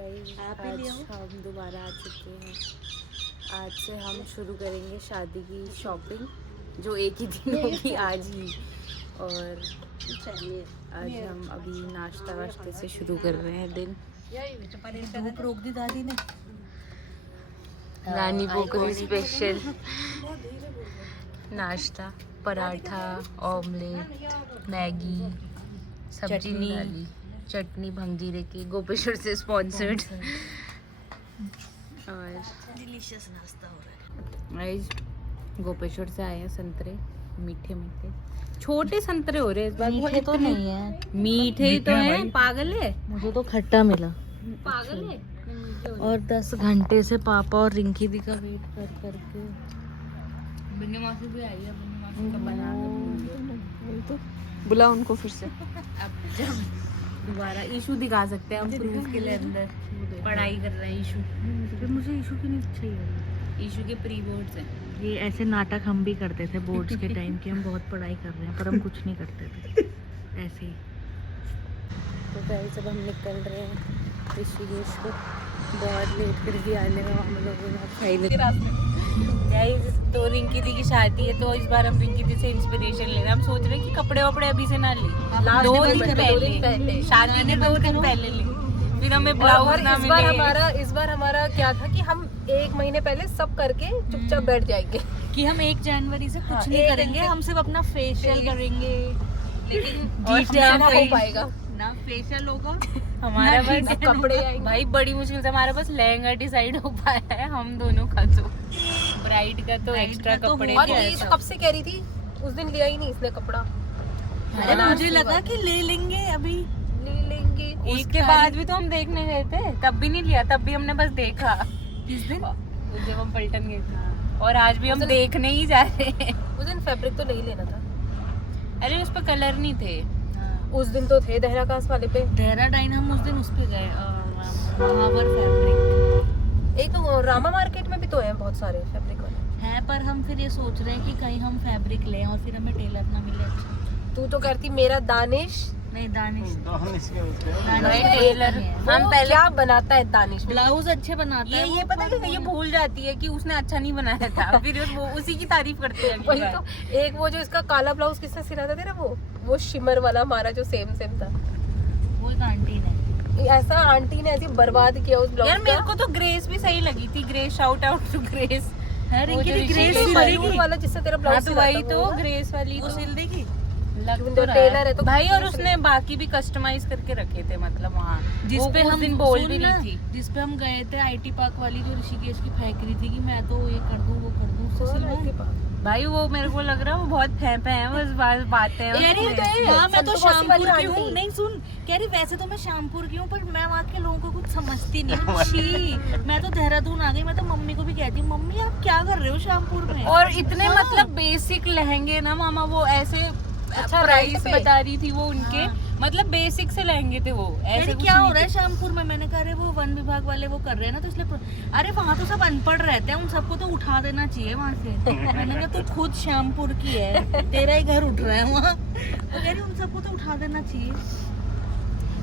Guys आज हम दोबारा आ चुके हैं। आज से हम शुरू करेंगे शादी की शॉपिंग, जो एक ही दिन होगी आज ही। और आज हम अभी नाश्ता वाश्ते से शुरू कर रहे हैं दिन। धूप रोक दी दादी ने। रानी पोकरी स्पेशल नाश्ता, पराठा, ऑमलेट, मैगी, सब्जी नहीं, चटनी भंगजीरे की, गोपेश्वर से स्पॉन्सर्ड। और डिलीशियस नाश्ता हो रहा है। गाइस गोपेश्वर से आए हैं संतरे, मीठे मीठे छोटे संतरे हो रहे हैं इस बार। मीठे तो नहीं है, मीठे ही तो हैं। पागल है, मुझे तो खट्टा मिला। पागल है। और 10 घंटे से पापा और रिंकी दी का वेट कर करके बिन्नी मौसी भी आई है। बिन्नी मौसी का बना के तो बुला उनको फिर से। अब जब दोबारा इशू दिखा सकते हैं हम प्रूफ के लिए। अंदर पढ़ाई कर रहे हैं इशू। मुझे इशू की नहीं चाहिए। इशू के प्री बोर्ड्स हैं। ये ऐसे नाटक हम भी करते थे बोर्ड्स के टाइम कि हम बहुत पढ़ाई कर रहे हैं, पर हम कुछ नहीं करते थे ऐसे ही। तो गाइस अब हम निकल रहे हैं ऋषिकेश को। बहुत लेट कर दिया आने में हम लोगों ने। गाइस तो रिंकी दी की शादी है, तो इस बार हम रिंकी दी से इंस्पिरेशन ले रहे हैं। हम सोच रहे हैं कि कपड़े वपड़े अभी से ना ले, 2 दिन पहले शादी ने 2 दिन पहले ले, फिर हमें ब्लाउज ना मिले। इस बार हमारा क्या था कि हम 1 महीने पहले सब करके चुपचाप बैठ जाएंगे कि हम 1 जनवरी से कुछ नहीं करेंगे, हम सिर्फ अपना फेशियल करेंगे। लेकिन हो पाएगा ना, फेशियल होगा हमारा बस कपड़े आएंगे। भाई बड़ी मुश्किल से हमारा बस लहंगा डिसाइड हो पाया है हम दोनों का। तो ब्राइड का तो एक्स्ट्रा कपड़े और ये तो कब से कह रही थी, उस दिन लिया ही नहीं इसने कपड़ा। अरे मुझे लगा कि ले लेंगे, अभी ले लेंगे। उसके बाद भी तो हम देखने गए थे, तब भी नहीं लिया, तब भी हमने बस देखा। किस दिन? जब हम पलटन गए थे। और आज भी हम देखने ही जा रहे हैं। उस दिन फैब्रिक तो नहीं लेना था। अरे उस पर कलर नहीं थे। उस दिन तो थे देहराकास वाले पे। देहराडाइन हम उस दिन उस पे गए, महावर फैब्रिक। एक तो रामा मार्केट में भी तो है बहुत सारे फैब्रिक वाले हैं, पर हम फिर ये सोच रहे हैं कि कहीं हम फैब्रिक लें और फिर हमें टेलर ना मिले। अच्छा, तू तो करती मेरा दानिश। नहीं दानिश टेलर हम पहले क्या बनाता है दानिश? ब्लाउज अच्छे बनाता है। ये पता है, ये भूल जाती है कि उसने अच्छा नहीं बनाया था, फिर वो उसी की तारीफ करती है। वही तो। एक वो जो इसका काला ब्लाउज किसने सिलाता था ना, वो शिमर वाला हमारा जो सेम था, वो एक आंटी ने, ऐसा आंटी ने ऐसे बर्बाद किया उस ब्लाउज। यार मेरे को तो ग्रेस भी सही लगी थी। Grace, shout out to Grace. Mayur वाला जिससे तेरा ब्लाउज वही तो ग्रेस वाली तो सिल देगी। टेलर है तो भाई, और उसने बाकी भी कस्टमाइज करके रखे थे, मतलब वहाँ जिसपे हम दिन बोल भी रही थी। जिसपे हम गए थे आईटी पार्क वाली, जो ऋषिकेश की फेंक रही थी कि मैं तो ये कर दूं वो कर दूं, उससे सिलवा। भाई वो मेरे को लग रहा है वो बहुत फेंपे हैं, बस बातें हैं। हाँ, मैं तो शामपुर की हूँ। नहीं सुन, कह रही वैसे तो मैं शामपुर की हूँ, पर मैं वहाँ के लोगों को कुछ समझती नहीं। छी, मैं तो देहरादून आ गई। मैं तो मम्मी को भी कहती हूँ, मम्मी आप क्या कर रहे हो शामपुर में। और इतने मतलब बेसिक लहंगे ना मामा, वो ऐसे अच्छा प्राइस बता रही थी वो उनके। मतलब बेसिक से लहंगे थे वो। ऐसे क्या हो रहा है शामपुर में? मैंने कहा अरे वो वन विभाग वाले वो कर रहे हैं ना, तो इसलिए। अरे वहाँ तो सब अनपढ़ रहते हैं, उन सबको तो उठा देना चाहिए वहाँ से। मैंने कहा तू खुद शामपुर की है, तेरा ही घर उठ रहा है वहाँ। तो कह रही उन सबको तो उठा देना चाहिए।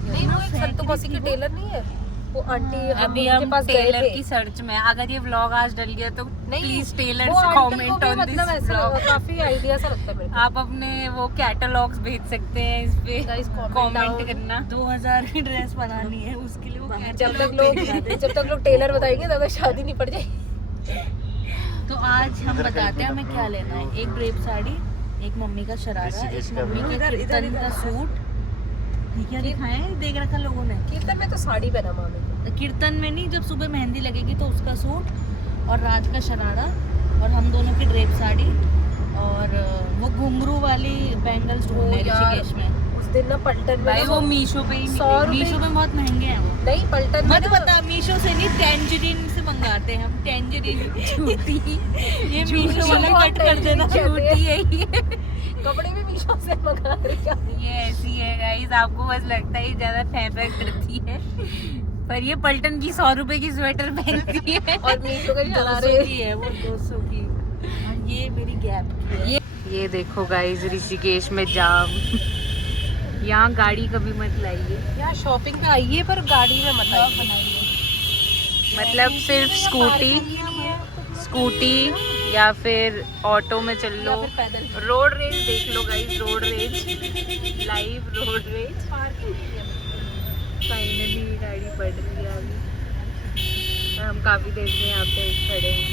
नहीं, वो एक संतू मौसी की टेलर नहीं है वो आंटी। अभी हम टेलर की सर्च में। अगर ये व्लॉग आज डल गया तो प्लीज टेलर से कमेंट ऑन दिस व्लॉग। काफी आइडिया सा लगता है मेरे को। आप अपने वो कैटलॉग्स भेज सकते हैं इस पे, कमेंट करना। 2000 की ड्रेस बनानी है, उसके लिए वो जब तक लोग टेलर बताएंगे तब तक शादी नहीं पड़ जाएगी। तो आज हम बताते हैं हमें क्या लेना है। एक ड्रेप साड़ी, एक मम्मी का शरारा, एक मम्मी के कीर्तन का सूट। क्या दिखाएं, देख रखा लोगों ने। कीर्तन में तो साड़ी पहना मामी ने। कीर्तन में नहीं, जब सुबह मेहंदी लगेगी तो उसका सूट, और राज का शरारा, और हम दोनों की ड्रेप साड़ी, और वो घुंघरू वाली बैंगल्स ढूंढने ऋषिकेश में। उस दिन ना पलटन में वो मीशो पे ही 100 मीशो में बहुत महंगे हैं वो। नहीं, पलटन में मत बता, मीशो से नहीं, टेंजरीन से मंगाते हैं हम। टेंजरीन झूठी, ये मीशो वाला कट कर देना। झूठी है ये। कपड़े भी मीशो से मंगा रहे क्या? ये ऐसी है गाइस, आपको बस लगता है ज्यादा फेंपे करती है, पर ये पलटन की 100 रुपए की स्वेटर पहनती है। और मीशो का 200 की है वो, 200 की। और ये मेरी गैप की है। ये देखो गाइस, ऋषिकेश में जाम। यहाँ गाड़ी कभी मत लाइए। यहाँ शॉपिंग पे आइए पर गाड़ी में मत आइए। मतलब सिर्फ स्कूटी या फिर ऑटो में चल लो, रोड रेज देख लो guys, road rage, live road rage. Finally गाड़ी बढ़ रही है अभी, हम काफ़ी देर से यहाँ पे खड़े हैं।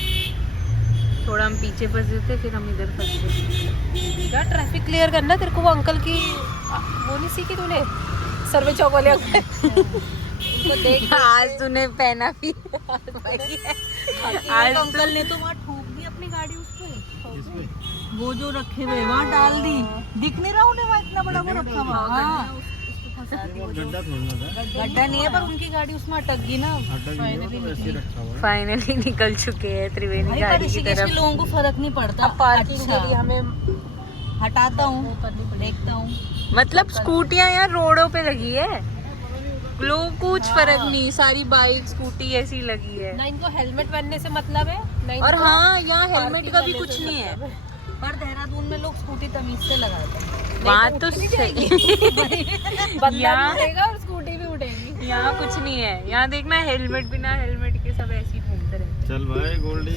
थोड़ा हम पीछे फंसे थे, फिर हम इधर फंस गए। क्या ट्रैफिक क्लियर करना तेरे को, वो अंकल की वो नहीं सीखी तूने, सर्वे चौक वाले अंकल उनको देख आज तूने पहना भी आज अंकल ने तो वहाँ ठोक दी अपनी गाड़ी उस पे, वो जो रखे हुए वहाँ डाल दी, दिख नहीं रहा उन्हें वहाँ इतना बड़ा वो रखा हुआ। हाँ गड्ढा नहीं है पर उनकी गाड़ी उसमें अटक गई ना। फाइनली निकल चुके हैं त्रिवेणी गाड़ी की तरफ। लोगों को फर्क नहीं पड़ता, पार्किंग के लिए हमें हटाता हूँ, देखता हूँ। मतलब स्कूटियाँ यहाँ रोडों पे लगी है, लोगों को कुछ फर्क नहीं, सारी बाइक स्कूटी ऐसी लगी है। ना इनको हेलमेट पहनने से मतलब है ना, और हाँ यहाँ हेलमेट का भी कुछ नहीं है। पर देहरादून में लोग स्कूटी तमीज से लगाते हैं, वहाँ तो सही बंदा भी उठेगा और स्कूटी भी उठेगी। यहाँ कुछ नहीं है, यहाँ देखना हेलमेट बिना हेलमेट के सब ऐसे ही घूमते रहते। चल भाई गोल्डी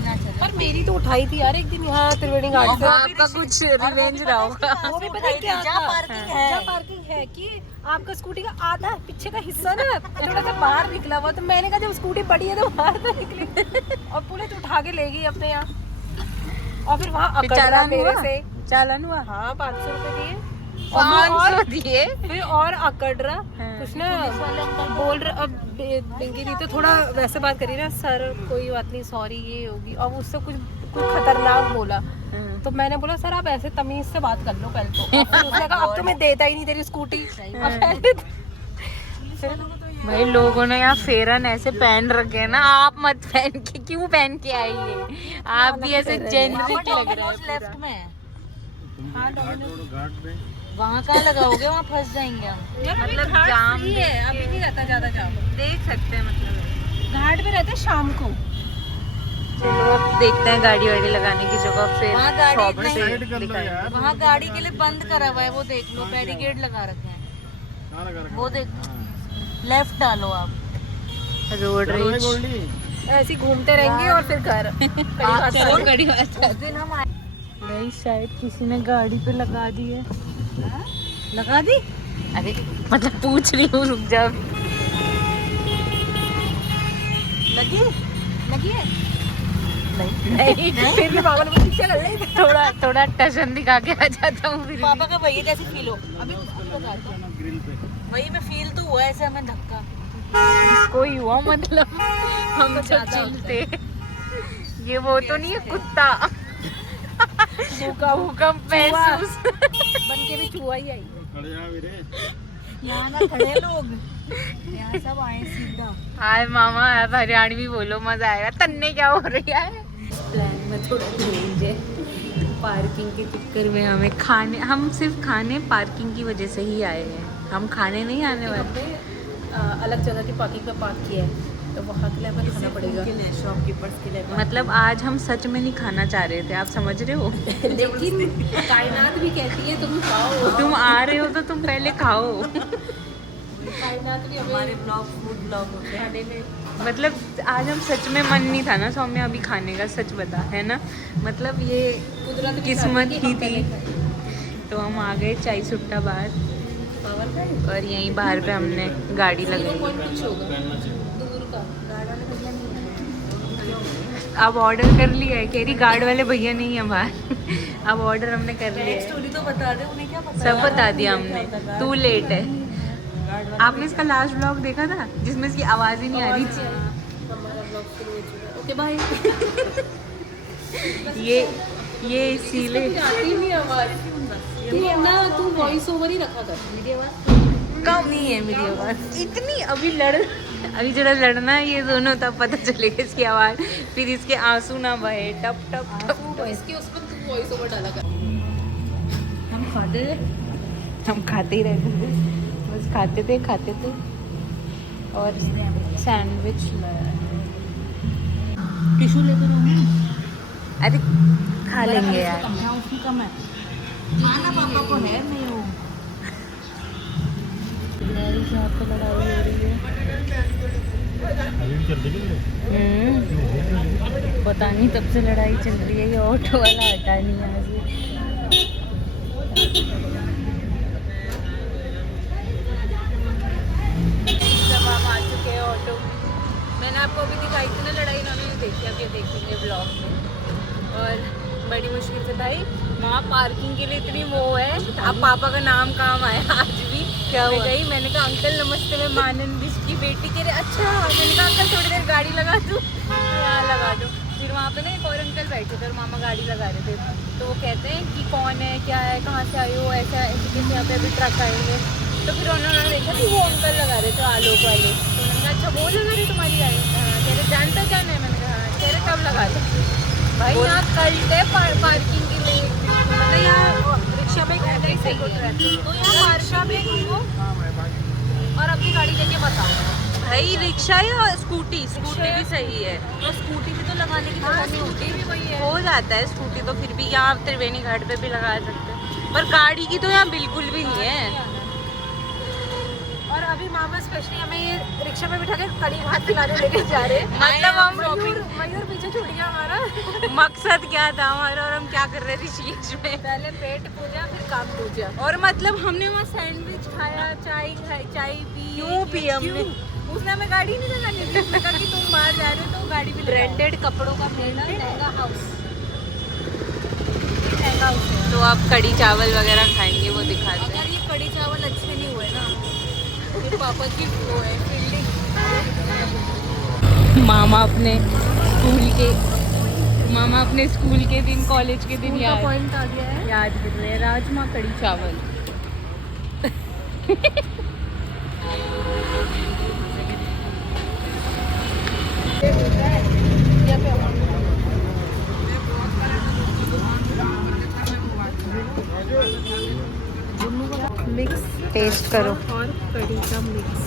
ना चले। पर मेरी तो उठाई थी यार एक दिन यहाँ त्रिवेणी घाट से। आपका कुछ रिवेंज रहा होगा। वो भी पता है क्या जहाँ था? पार्किंग है। जहाँ पार्किंग है कि आपका स्कूटी का आधा पीछे का हिस्सा ना थोड़ा सा बाहर निकला हुआ, तो मैंने कहा जब स्कूटी बड़ी है तो बाहर तो निकली, और पुलिस उठा के ले गई अपने यहाँ, और फिर वहाँ अकड़ा मेरे से। चालन हुआ, हाँ 500 रुपए दिए, 500 दिए, फिर और अकड़ रहा कुछ ना, बोल रहा। अब पिंकी दी तो थोड़ा वैसे बात करी ना, सर कोई बात नहीं सॉरी ये होगी, और उससे कुछ खतरनाक बोला। तो मैंने बोला सर आप ऐसे तमीज से बात कर लो पहले तो, और फिर उसने कहा अब तो मैं देता ही नहीं तेरी स्कूटी। भाई लोगों ने यहाँ फेरन ऐसे पहन रखे हैं ना, आप मत पहन के, क्यों पहन के आई है आप भी ऐसे जेनरिक लग रहा है लेफ्ट पूरा। में घाट पे वहाँ कहाँ लगाओगे, वहाँ फंस जाएंगे हम। मतलब जाम है, अभी नहीं रहता ज्यादा जाम, देख सकते हैं, मतलब घाट पे रहते शाम को। चलो अब देखते हैं गाड़ी वाड़ी लगाने की जगह, फिर वहाँ गाड़ी शॉप नहीं- से साइड कर लो दिखाएंगे। यार। वहाँ गाड़ी के लिए बंद करा हुआ है, वो देख लो, बैरिकेड लगा रखे हैं, कहाँ लगा रखा वो है? देख लेफ्ट डालो आप। रोड चलो भाई रेज गोल्डी ऐसे ही घूमते रहेंगे और फिर घर। चलो गाड़ी उस दिन हम आए भाई, शायद किसी ने गाड़ी पे लगा दी है। लगा दी। अरे मतलब पूछ रही हूँ, रुक जा। लगी है। नहीं फिर भी पागल को पीछे कर ले। थोड़ा थोड़ा टशन दिखा के आ जाता हूँ फिर भी। पापा का वही जैसे फील हो अभी लगा दो। ग्रिल पे वही में फील तो हुआ ऐसे हमें धक्का। कोई हुआ मतलब हम तो चिल्ते, ये वो तो नहीं है कुत्ता भूकंप महसूस। बन के भी चूहा ही आई। खड़े आ वीरे यहाँ ना खड़े लोग, यहाँ सब आए सीधा। हाय मामा, आप हरियाणवी बोलो, मजा आएगा। तन्ने क्या हो रही है? प्लान में थोड़ा चेंज है, पार्किंग के चक्कर में हमें खाने, हम सिर्फ खाने पार्किंग की वजह से ही आए हैं, हम खाने नहीं आने वाले। अलग जगह की पार्किंग पे पार्क किया है, तो वहाँ के लिए हमें खाना पड़ेगा। शॉपकीपर्स के लिए मतलब आज हम सच में नहीं खाना चाह रहे थे, आप समझ रहे हो? लेकिन कायनात भी कहती है तुम खाओ। तुम आ रहे हो तो तुम पहले खाओ। कायनात भी हमारे ब्लॉग फूड ब्लॉग होते हैं। खाने में मतलब आज हम सच में मन नहीं था ना सौम्य अभी खाने का, सच बता, है ना? मतलब ये कुदरत भी किस्मत चाहती ही कि हम थी। पहले खाएं। तो हम आ गए चाय सुट्टा बाहर, पावर का और यहीं बाहर पे हमने गाड़ी लगाई। कुछ होगा पहनना चाहिए। दूर का। अब ऑर्डर कर लिया है, कह रही गार्ड वाले भैया नहीं है बाहर। अब ऑर्डर हमने कर लिया है, स्टोरी तो बता दे, उन्हें क्या पता। सब बता दिया हमने। तू लेट है। आपने इसका लास्ट ब्लॉग देखा था जिसमें इसकी आवाज़ ही नहीं आ रही थी? हमारा ब्लॉग शुरू हो चुका है। Okay bye. ये इसीलिए आती ही नहीं आवाज। तू ना तू वॉइस ओवर ही रखा कर। मेरी आवाज कम नहीं है मेरी आवाज़ इतनी। अभी जरा लड़ना है ये दोनों, तब पता चलेगा इसकी आवाज़, फिर इसके आंसू ना बहे टप टप टप। वॉइस के उसमें तू वॉइस ओवर डाला कर। हम खाते ही रहते थे, बस खाते थे। और सैंडविच टिश्यू लेकर आऊँ? अरे खा लेंगे यार। हाँ उसकी कम है। खाना पापा को है नहीं वो। गाइस यहाँ पे लड़ाई हो रही है। अभी भी चल रही है। पता नहीं तब से लड़ाई चल रही है, ये ऑटो वाला हटा नहीं यहाँ से। जब हम आ चुके हैं ऑटो, मैंने आपको अभी दिखाई थी ना लड़ाई, इन्होंने देखी, अब ये देखेंगे ब्लॉग में। और बड़ी मुश्किल से भाई वहाँ पार्किंग के लिए इतनी वो है, अब पापा का नाम काम आया आज भी। क्या हुआ? गई, मैंने कहा अंकल नमस्ते, मैं मानंद की बेटी के लिए। अच्छा, मैंने कहा अंकल थोड़ी देर गाड़ी लगा दूँ, हाँ लगा दो। फिर वहाँ पे ना एक और अंकल बैठे थे और मामा गाड़ी लगा रहे थे, तो वो कहते हैं कि कौन है, क्या है, कहाँ से आए हो, ऐसा ऐसे यहाँ पे अभी ट्रक आएंगे। तो फिर उन्होंने देखा कि वो अंकल लगा रहे थे आलोक वाले, तो उन्होंने कहा अच्छा वो लगा रहे तुम्हारी गाड़ी? कह रहे जान पहचान है? मैंने कहा कह रहे कब लगा दो भाई, यहाँ कल्ट है पार्किंग के लिए। मतलब यहाँ रिक्शा में तो यहाँ रिक्शा में घूमो और अपनी गाड़ी लेके बताओ भाई, रिक्शा या स्कूटी? स्कूटी भी सही है, तो स्कूटी भी तो लगाने की जगह नहीं होती, भी वही है, हो जाता है स्कूटी तो। फिर भी यहाँ त्रिवेणी घाट पे भी लगा सकते हैं, पर गाड़ी की तो यहाँ बिल्कुल भी नहीं है। और अभी मामा स्पेशली हमें ये रिक्शा में बिठा के कड़ी भात खिलाने लेके जा रहे हैं। मतलब हम मयूर पीछे छूट गया हमारा। मकसद क्या था हमारा, और हम क्या कर रहे थे ऋषिकेश में? पहले पेट पूजा फिर काम पूजा। और मतलब हमने वहाँ सैंडविच खाया, चाय पी। क्यों पी हमने? उसने हमें गाड़ी नहीं लगाने दी, उसने कहा कि तुम बाहर जा रहे हो तो गाड़ी भी ब्रांडेड कपड़ों का मेला, लहंगा हाउस। तो आप कड़ी चावल वगैरह खाएंगे, वो दिखाते हैं। अगर ये कड़ी चावल अच्छे नहीं हुए ना, फिर पापा की वो है फील्डिंग। मामा अपने स्कूल के दिन, कॉलेज के दिन याद पॉइंट आ गया है। याद कर रहे हैं। राजमा कड़ी चावल। मिक्स टेस्ट करो। और कड़ी का मिक्स।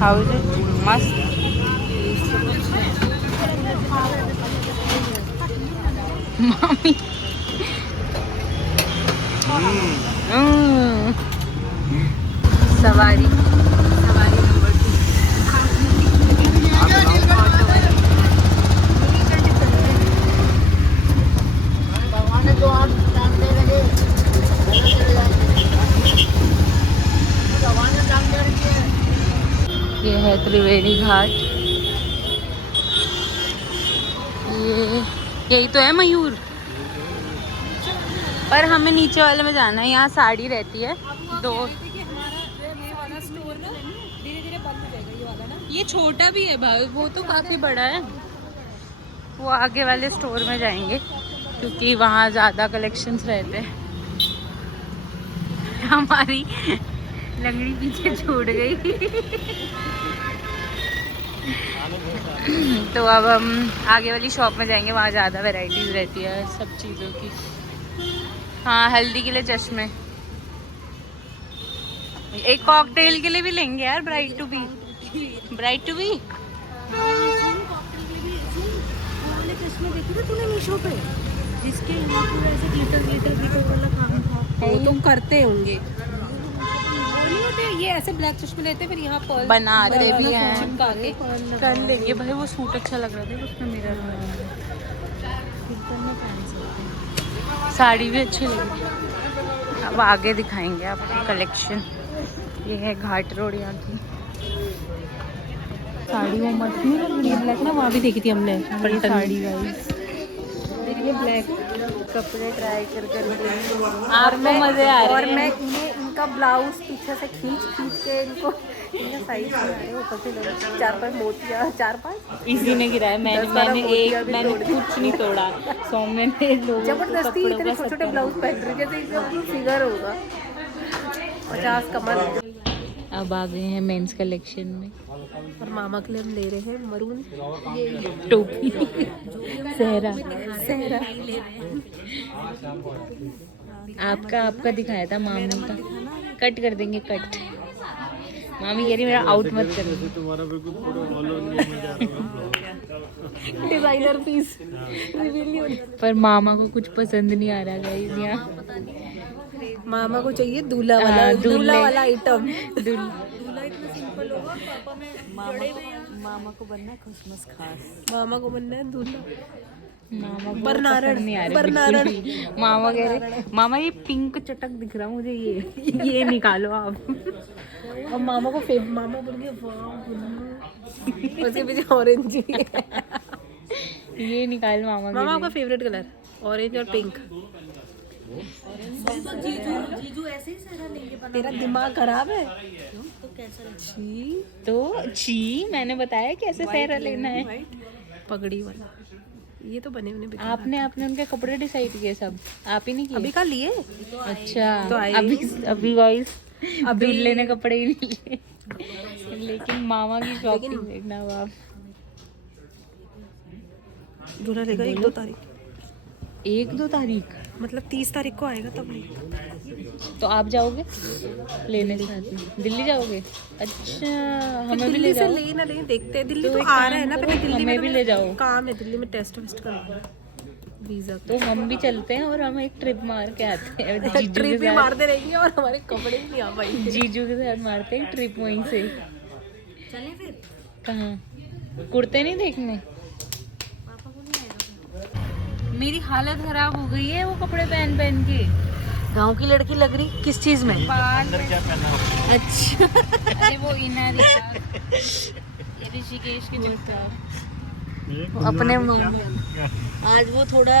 How is it? मस्त। मामी सवारी नंबर 2। ये है त्रिवेणी घाट। यही तो है मयूर, पर हमें नीचे वाले में जाना है, यहाँ साड़ी रहती है 2। ये छोटा भी है भाई, वो तो काफी बड़ा है। वो आगे वाले स्टोर में जाएंगे क्योंकि वहाँ ज्यादा कलेक्शंस रहते हैं। हमारी लंगड़ी पीछे छूट गई। तो अब हम आगे वाली शॉप में जाएंगे, वहाँ ज़्यादा वैरायटीज रहती है सब चीज़ों की। हाँ, हल्दी के लिए चश्मे, एक कॉकटेल के लिए भी लेंगे यार, ब्राइट टू बी। चश्मे देखे थे तूने मीशो पे, जिसके यहाँ पूरा ऐसे ग्लिटर वाला काम था। वो तुम करते होंगे, ये ऐसे ब्लैक चश्मे लेते फिर यहाँ पर बनाते भी हैं, चिपका के कर लेंगे भाई। वो सूट अच्छा लग रहा था, उसमें मिरर साड़ी भी अच्छी लगी। अब आगे दिखाएंगे आपको कलेक्शन। ये है घाट रोड यहाँ की साड़ी। वो मस्त नहीं लग रही है ब्लैक ना, वहाँ भी देखी थी हमने बड़ी साड़ी गाइस। ये ब्लैक कपड़े ट्राई कर आपको मजे आ रहे हैं। और मैं इनका ब्लाउज पीछे से खींच के इनका साइज बना रहे, ऊपर से 4-5 मोतियाँ, 4-5 इसी ने गिराया। मैंने कुछ नहीं तोड़ा। सौम्य ने जबरदस्ती इतने छोटे ब्लाउज पहन रही है, जैसे फिगर होगा 50 कमर। अब आ गए हैं मेंस कलेक्शन में, और मामा के लिए हम ले रहे हैं मरून ये टोपी सहरा। आपका दिखाया था मामी का, कट कर देंगे कट। मामी कह रही मेरा आउट मत कर। तुम्हारा बिल्कुल थोड़ा फॉलो नहीं हो जा रहा। डिजाइनर पीस पर मामा को कुछ पसंद नहीं आ रहा गाइस। यहाँ मामा को चाहिए दूल्हा वाला, दूल्हा वाला आइटम। दूल्हा इतना सिंपल होगा, पापा में जड़े हुए हैं। मामा को बनना है खुशमस खास। मामा को बनना है दूल्हा। मामा को बरनारन, पसंद नहीं आ रही बरनारन। बिल्कुल भी। मामा कह रहे मामा ये पिंक चटक दिख रहा मुझे, ये निकालो आप। और मामा को मामा बोल के वाह, उसके पीछे ऑरेंज भी है। ये निकाल मामा के मामा लिए। का फेवरेट कलर ऑरेंज और पिंक। जीजू ऐसे ही सहरा लेंगे बना। तेरा दिमाग खराब है। तो कैसा लगता छी, तो छी मैंने बताया कैसे सहरा लेना है। पगड़ी वाला ये तो बने हुए बेकार। आपने उनके कपड़े डिसाइड किए सब, आप ही नहीं किए? अभी का लिए अच्छा तो आए। अभी गाइस दूल्हे ने कपड़े ही नहीं लिए। लेकिन मामा की शॉपिंग देखना अब आप। दूल्हा लेगा 1-2 तारीख, 1-2 तारीख मतलब 30 तारीख को आएगा तब नहीं। तो आप जाओगे लेने साथ में? दिल्ली जाओगे? अच्छा हमें भी ले दिल्ली से जाओ। ले ना ले, देखते हैं। दिल्ली तो तो एक आ काम रहा है ना, करो, पहले दिल्ली में हमें तो भी मेरा ले जाओ। काम है, दिल्ली में टेस्ट करवाना वीजा। तो हम भी चलते हैं और हम एक ट्रिप मार के आते हैं जीजू ट्रिप के भी साथ। मारते रहेंगे और हमारे कपड़े ही नहीं आ पाएंगे। जीजू के साथ मारते हैं ट्रिप वहीं से। चलें फिर? कहाँ? कुर्ते नहीं देखने? मेरी हालत खराब हो गई है वो कपड़े पहन पहन के। गांव की लड़की लग रही किस चीज में? अंदर क्या पहना हो? अच्छा। अरे वो इनर ये ऋषिकेश के चुपचाप अपने क्या? आज वो थोड़ा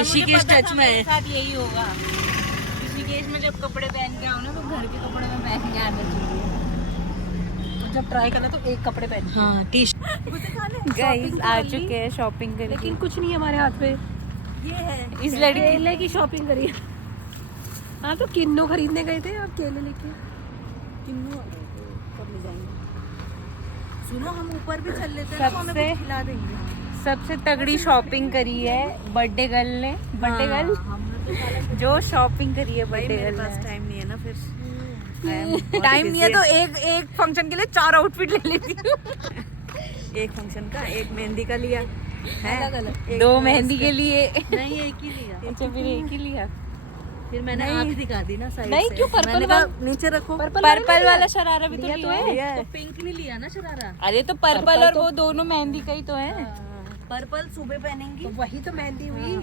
ऋषिकेश टच में है। साथ यही होगा। ऋषिकेश में जब कपड़े पहन के आओ ना तो घर के कपड़े में पहन के आना चाहिए। जब ट्राई करना तो एक कपड़े पहन। हाँ टी गाइस आ चुके हैं शॉपिंग करके। लेकिन कुछ नहीं है हमारे हाथ पे। ये है इस लड़की केले की शॉपिंग करी। हाँ तो किन्नू खरीदने गए थे, आप केले लेके। किन्नू कब ले जाएंगे? सुनो हम ऊपर भी चल लेते हैं तो हमें सबसे- कुछ खिला देंगे। सबसे तगड़ी शॉपिंग करी है बर्थडे गर्ल ने। बर्थडे गर्ल हमने तो साला जो शॉपिंग करी है भाई बर्थडे मेरे गर्ल पास ने। टाइम नहीं है ना, फिर टाइम नहीं है तो एक फंक्शन के लिए 4 आउटफिट ले लेती हूँ। एक फंक्शन का, एक मेहंदी का लिया है, एक 2 मेहंदी के लिए। नहीं एक ही लिया। अच्छा फिर एक ही लिया। फिर मैंने आप ही दिखा दी ना साइड नहीं, से। क्यों पर्पल मैंने कहा नीचे रखो। पर्पल वाला शरारा भी तो लिया है। तो पिंक नहीं लिया ना शरारा। अरे तो पर्पल और वो दोनों मेहंदी का ही तो है। पर्पल सुबह पहनेंगी। तो वही तो मेहंदी हुई।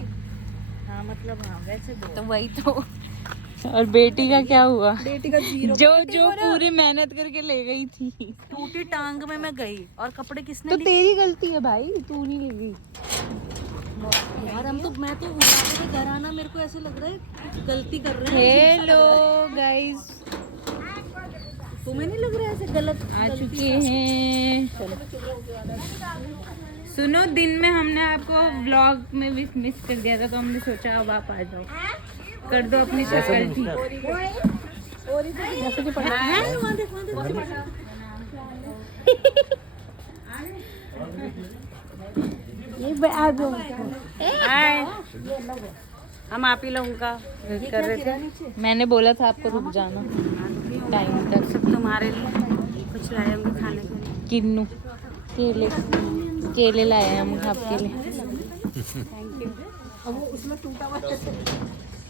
हाँ मतलब हाँ वैसे दो। तो वही तो। और बेटी का क्या हुआ? बेटी का 0। जो पूरी मेहनत करके ले गई थी। टूटी टांग में मैं गई और कपड़े किसने तो लिए? तेरी गलती है भाई, तू नहीं ले गई। यार हम तो मैं तो उठाने के घर आना मेरे को ऐसे लग रहा है कुछ गलती कर रहे हैं। हेलो गाइस, तुम्हें नहीं लग रहा है ऐसे गलत? आ चुके हैं। सुनो दिन में हमने आपको व्लॉग में मिस कर दिया था तो हमने सोचा अब आप आ जाओ, कर दो अपनी शक्ल ठीक। हाय, हम आप ही लोगों का वेट कर रहे थे। मैंने बोला था आपको रुक जाना टाइम तक। सब तुम्हारे लिए कुछ लाए होंगे खाने के लिए। किन्नू केले लाए हैं हम आपके लिए।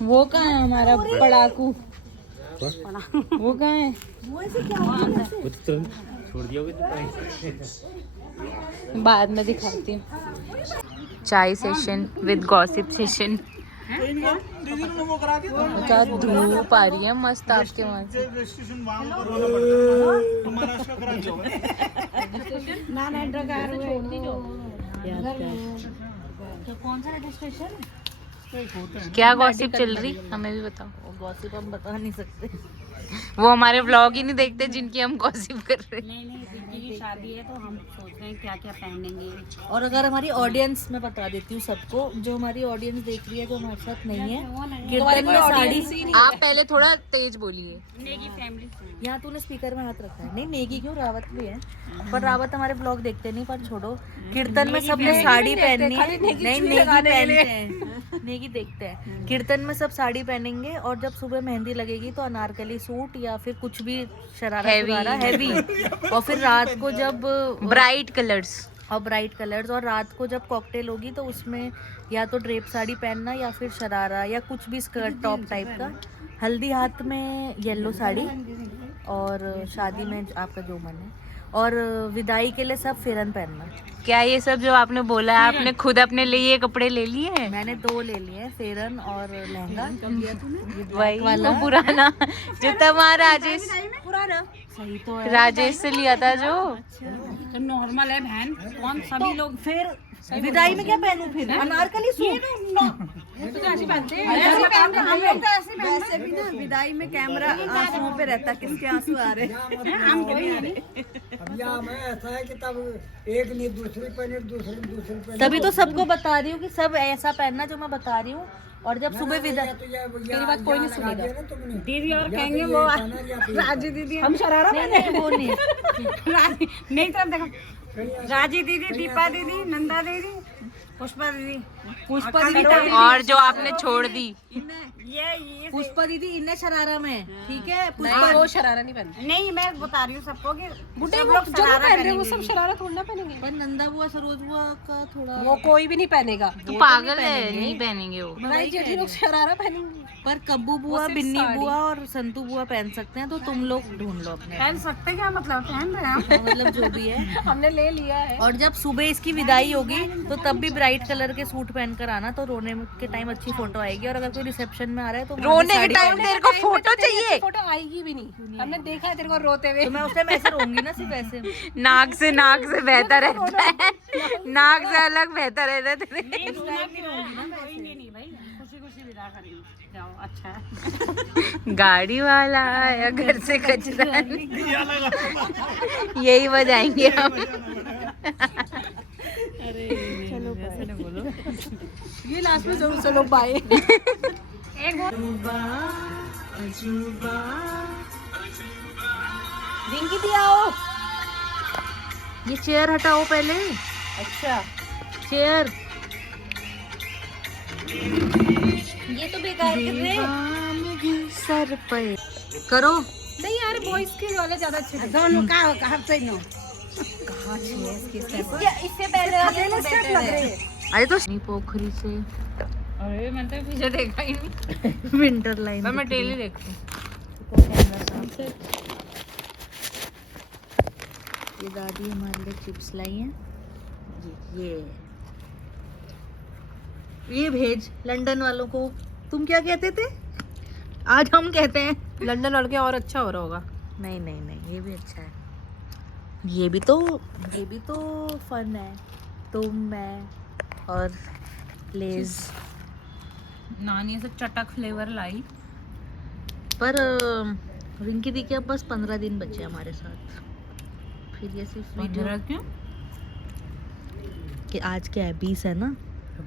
वो कहाँ है हमारा पड़ाकू? वो कहाँ है? कुछ तो छोड़ दिया बाद में दिखाती हूँ। चाय सेशन विद गॉसिप सेशन। क्या धूप आ रही है मस्त आपके वहाँ से। रजिस्ट्रेशन वहाँ करवाना पड़ेगा। महाराष्ट्र करा दो। कौन सा रजिस्ट्रेशन? क्या गॉसिप चल रही हमें भी बताओ। गॉसिप हम बता नहीं सकते। वो हमारे व्लॉग ही नहीं देखते जिनकी हम गॉसिप कर रहे हैं। नहीं दीदी की शादी है तो हम सोच रहे हैं क्या क्या पहनेंगे। और अगर हमारी ऑडियंस मैं बता देती हूँ सबको, जो हमारी ऑडियंस देख रही है जो हमारे साथ नहीं है, कीर्तन में साड़ी। आप पहले थोड़ा तेज बोलिए। यहाँ तूने स्पीकर में हाथ रखा है। नहीं नेगी क्यों, रावत भी है पर रावत हमारे ब्लॉग देखते नहीं। पर छोड़ो, कीर्तन में सबने साड़ी पहननी है। नहीं नेगी पहनते हैं, नेगी देखते हैं। कीर्तन में सब साड़ी पहनेंगे और जब सुबह मेहंदी लगेगी तो अनारकली सूट या फिर कुछ भी शरारा Heavy. हैवी। और फिर रात को जब ब्राइट कलर्स। और ब्राइट कलर्स। और रात को जब कॉकटेल होगी तो उसमें या तो ड्रेप साड़ी पहनना या फिर शरारा या कुछ भी स्कर्ट टॉप टाइप का। हल्दी हाथ में येलो साड़ी और शादी में आपका जो मन है। और विदाई के लिए सब फेरन पहनना। क्या ये सब जो आपने बोला है आपने खुद अपने लिए ये कपड़े ले लिए हैं? मैंने 2 ले लिए हैं, फेरन और लहंगा। वही वाला पुराना जो तब वहाँ राजेश सही तो है। राजेश से लिया था जो। नॉर्मल है बहन, कौन सभी लोग फिर विदाई में क्या पहनूं फिर? अनारकली सूट तो ऐसे पहनते हैं। हम लोग तो ऐसे वैसे भी ना विदाई में कैमरा आंसुओं पे रहता, किसके आंसू आ रहे हैं? हम कोई नहीं। अब यहाँ में ऐसा है कि तब एक नहीं दूसरी पहने, दूसरी पहने। तभी तो सबको बता रही हूँ कि सब ऐसा पहनना जो मैं बता रही हूँ। और जब सुबह विदा, मेरी बात कोई नहीं सुनेगा दीदी और कहेंगे वो राजी दीदी हम शरारा नहीं वो नहीं। मेरी तरफ देखो, राजी दीदी, दीपा दीदी, नंदा दीदी, पुष्पा दीदी, और जो आपने छोड़ दी ये पुष्पा दीदी इन्हें शरारा में, ठीक है? पुष्पा वो शरारा नहीं पहनते। नहीं, मैं बता रही हूँ सबको कि बुढ़े लोग शरारा पहनेंगे, वो सब शरारा थोड़ा ना पहनेंगे। पर नंदा बुआ सरोज बुआ का थोड़ा वो कोई भी नहीं पहनेगा। तो पागल है, नहीं पहनेंगे वो। हमारी जेठी लोग शरारा पहनेंगे। पर कब्बू बुआ, बिन्नी बुआ और संतू बुआ पहन सकते हैं, तो तुम लोग ढूंढ लो अपने। पहन सकते क्या मतलब? पहन रहे हैं मतलब जो भी है हमने ले लिया है। और जब सुबह इसकी विदाई होगी तो तब भी ब्राइट कलर के सूट पहनकर आना, तो रोने के टाइम अच्छी फोटो आएगी। और अगर कोई रिसेप्शन में आ रहा है तो रोने के टाइम तेरे को फोटो चाहिए? फोटो आएगी भी नहीं, हमने देखा है तेरे को रोते हुए। तो मैं उस टाइम ऐसे रोऊंगी ना, सिर्फ ऐसे। नाक से बेहतर रहता है, नाक से अलग बेहतर रहता है तेरे। अच्छा है। गाड़ी वाला आया घर से कचरा यही बजाएंगे हम। ये लास्ट में जरूर चलो बाय। रिंकी दी आओ, ये चेयर हटाओ पहले। अच्छा, चेयर ये तो बेकार कर रहे हैं। सर पे करो। नहीं यार, बॉयज के वाले ज्यादा अच्छे थे। दोनों कहाँ से नो कहाँ छे इससे पहले स्टेप लग रहे हैं। अरे तो पोखरी से, अरे मैंने तो पीछे देखा ही नहीं। विंटर लाइन मैं डेली देखती हूँ। ये दादी हमारे लिए चिप्स लाई हैं। ये भेज लंदन वालों को। तुम क्या कहते थे? आज हम कहते हैं लंदन वालों के और अच्छा हो रहा होगा। नहीं नहीं नहीं, ये भी अच्छा है। ये भी तो फन है। तुम, मैं और लेज। नानी से चटक फ्लेवर लाई। पर रिंकी दी के अब बस 15 दिन बचे हमारे साथ, फिर ये सिर्फ वीडियो क्यों? कि आज क्या है 20 है ना?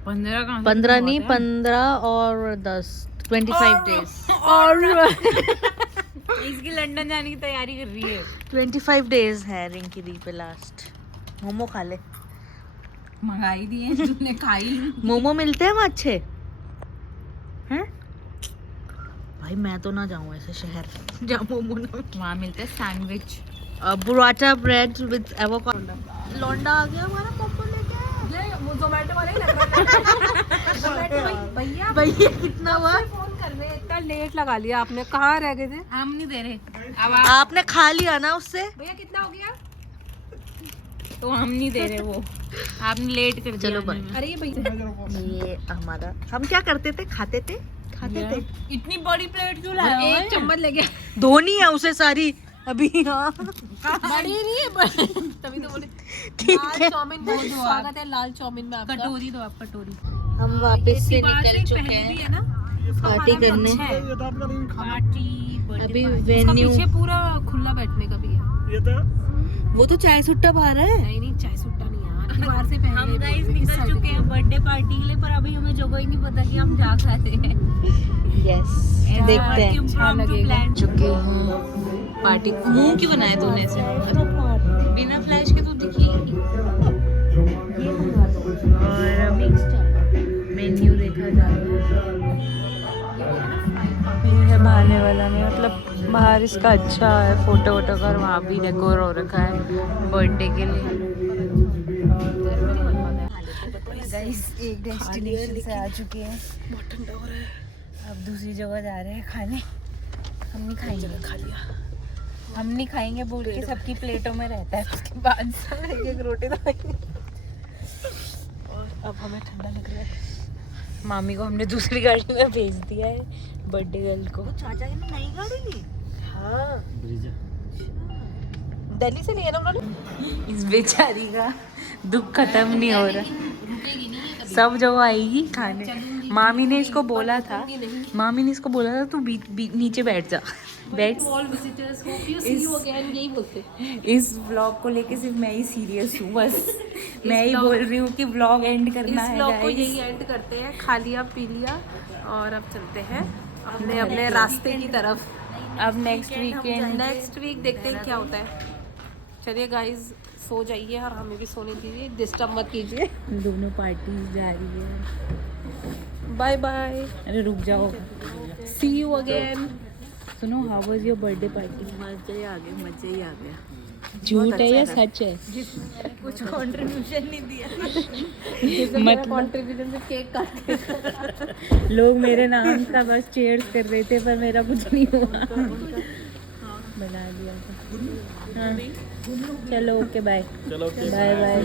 15 नहीं 15 और 10 25 डेज। और इसकी लंदन जाने की तैयारी कर रही है। 25 डेज है रिंकी दी पे लास्ट। मोमो खा ले। मंगाई दिए तूने, खाई। मोमो मिलते हैं वहाँ अच्छे हैं? भाई मैं तो ना जाऊँ ऐसे शहर जहाँ मोमो ना। वहाँ मिलते हैं सैंडविच, बुराटा ब्रेड विद एवोकाडो। लौंडा आ गया हमारा पप्पू लेके। वो जोमेटो वाले ही लग रहा है। भैया कितना हुआ? फोन कर रहे हैं, इतना लेट लगा लिया आपने, कहाँ रह गए थे? हम नहीं दे रहे। अब आपने खा लिया ना उससे। भैया कितना हो गया? तो हम नहीं दे रहे, वो आपने लेट कर दिया। चलो बाय। अरे ये भैया ये हमारा, हम क्या करते थे? खाते थे। इतनी बड़ी प्लेट क्यों लाया? एक चम्मच ले गया। धोनी है उसे सारी अभी। हाँ बड़ी नहीं है, बड़ी। तभी तो बोले लाल चाउमीन। बहुत स्वागत है लाल चाउमीन में आपका। कटोरी दो, आप कटोरी। हम वापस से निकल चुके हैं पार्टी करने। अभी वेन्यू पीछे पूरा खुला बैठने का भी है। ये तो वो तो चाय सुट्टा बाहर है। नहीं चाय सुट्टा नहीं यार, बाहर से पहले हम गाइस निकल चुके हैं बर्थडे पार्टी के लिए, पर अभी हमें जगह ही नहीं पता कि हम जा कहाँ रहे हैं। यस देखते हैं। अच्छा लगेगा। चुके हैं पार्टी। मुंह क्यों बनाया तूने ऐसे? बिना फ्लैश के तो दिखी ही नहीं। और अभी मेन्यू देखा जा रहा है। ये है बहाने वाला में, मतलब बाहर इसका अच्छा है फोटो वोटो का, और वहाँ भी डेकोर हो रखा है बर्थडे के लिए। गाइस एक डेस्टिनेशन से आ चुके हैं। बहुत ठंडा हो रहा है। अब दूसरी जगह जा रहे हैं खाने। हम नहीं खाएंगे, खा लिया। हम नहीं खाएंगे बोल के सबकी प्लेटों में रहता है, उसके बाद सब एक रोटी खाएंगे। और अब हमें ठंडा लग रहा है। मामी को हमने दूसरी गाड़ी में भेज दिया है, बर्थडे गर्ल को। चाचा जी ने नई गाड़ी ली। हाँ ब्रिजा दिल्ली से लिया ना उन्होंने। इस बेचारी का दुख खत्म नहीं हो रहा, सब जगह आएगी खाने। मामी ने इसको बोला था, तू नीचे बैठ जा, बैठ। All visitors hope you see you again, यही बोलते। इस व्लॉग को लेके सिर्फ मैं ही सीरियस हूँ, बस मैं ही बोल रही हूँ कि व्लॉग एंड करना इस है व्लॉग को guys। यही एंड करते हैं। खा लिया पी लिया और अब चलते हैं अपने अपने रास्ते की तरफ। अब नेक्स्ट वीकेंड नेक्स्ट वीक देखते हैं क्या होता है। चलिए गाइस सो जाइए और हमें भी सोने दीजिए, डिस्टर्ब मत कीजिए। दोनों पार्टीज जा रही है। बाय बाय, अरे रुक जाओ, सी यू अगेन। सुनो, how was your birthday party? मजे ही आ गया। झूठ है या सच है? कुछ कंट्रीब्यूशन नहीं दिया। मतलब कंट्रीब्यूशन से केक काट लोग मेरे नाम का बस चीयर्स कर रहे थे, पर मेरा कुछ नहीं हुआ। बना दिया था। हाँ। चलो ओके बाय, चलो बाय बाय।